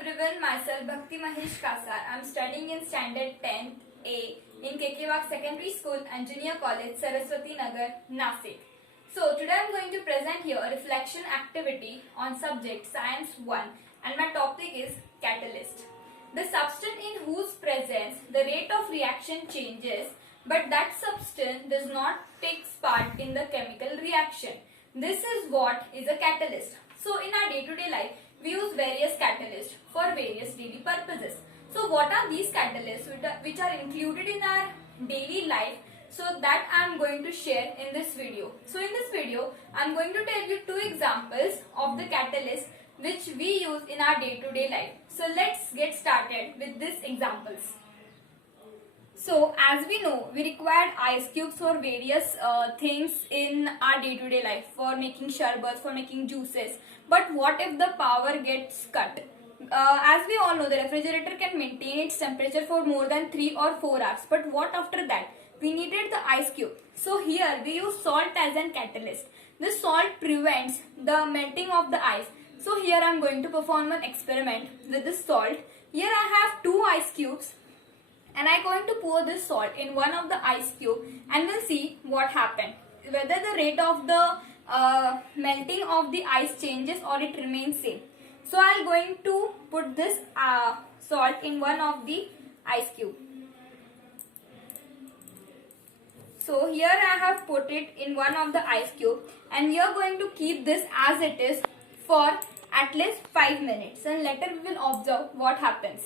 everyone, myself Bhakti Mahesh Kasar. I am studying in standard 10th A in KK Secondary School and Junior College, Saraswati Nagar, Nasik. So today I am going to present here a reflection activity on subject Science 1 and my topic is catalyst. The substance in whose presence the rate of reaction changes but that substance does not take part in the chemical reaction. This is what is a catalyst. So in our day-to-day life, we use various catalysts for various daily purposes. So what are these catalysts which are included in our daily life? So that I am going to share in this video. So in this video, I am going to tell you two examples of the catalysts which we use in our day-to-day life. So let's get started with these examples. So as we know, we require ice cubes for various things in our day-to-day life, for making sherbets, for making juices. But what if the power gets cut? As we all know, the refrigerator can maintain its temperature for more than 3 or 4 hours. But what after that? We needed the ice cube. So here we use salt as an catalyst. This salt prevents the melting of the ice. So here I am going to perform an experiment with this salt. Here I have 2 ice cubes. And I am going to pour this salt in one of the ice cube and we'll see what happened. Whether the rate of the melting of the ice changes or it remains same. So I am going to put this salt in one of the ice cube. So here I have put it in one of the ice cube and we are going to keep this as it is for at least 5 minutes and later we will observe what happens.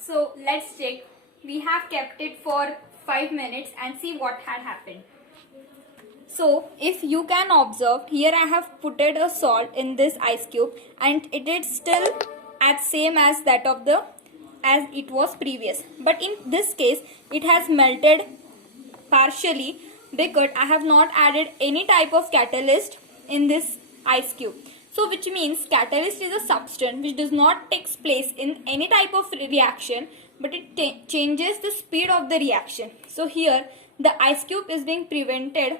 So let's check. We have kept it for 5 minutes and see what had happened. So if you can observe, here I have put a salt in this ice cube and it is still as same as that of as it was previous. But in this case, it has melted partially because I have not added any type of catalyst in this ice cube. So which means catalyst is a substance which does not take place in any type of reaction but it changes the speed of the reaction. So here the ice cube is being prevented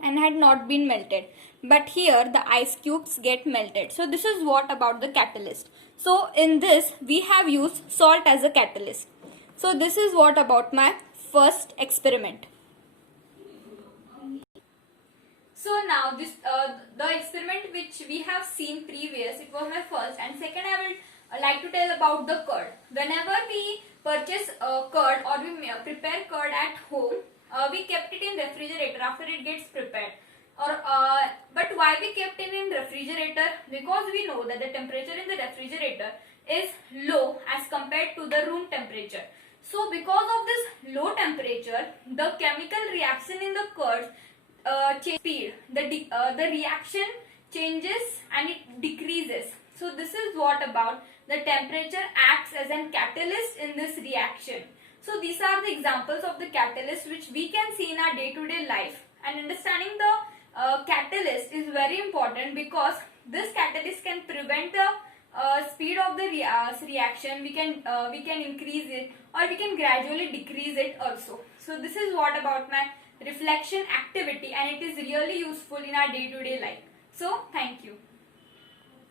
and had not been melted. But here the ice cubes get melted. So this is what about the catalyst. So in this we have used salt as a catalyst. So this is what about my first experiment. So now this the experiment which we have seen previous, it was my first, and second I will like to tell about the curd. Whenever we purchase curd or we prepare curd at home, we kept it in refrigerator after it gets prepared. But why we kept it in refrigerator? Because we know that the temperature in the refrigerator is low as compared to the room temperature. So because of this low temperature, the chemical reaction in the curd speed, the reaction changes and it decreases. So this is what about the temperature acts as a catalyst in this reaction. So these are the examples of the catalyst which we can see in our day-to-day life, and understanding the catalyst is very important because this catalyst can prevent the speed of the reaction. We can increase it or we can gradually decrease it also. So this is what about my reflection activity and it is really useful in our day-to-day life. So thank you.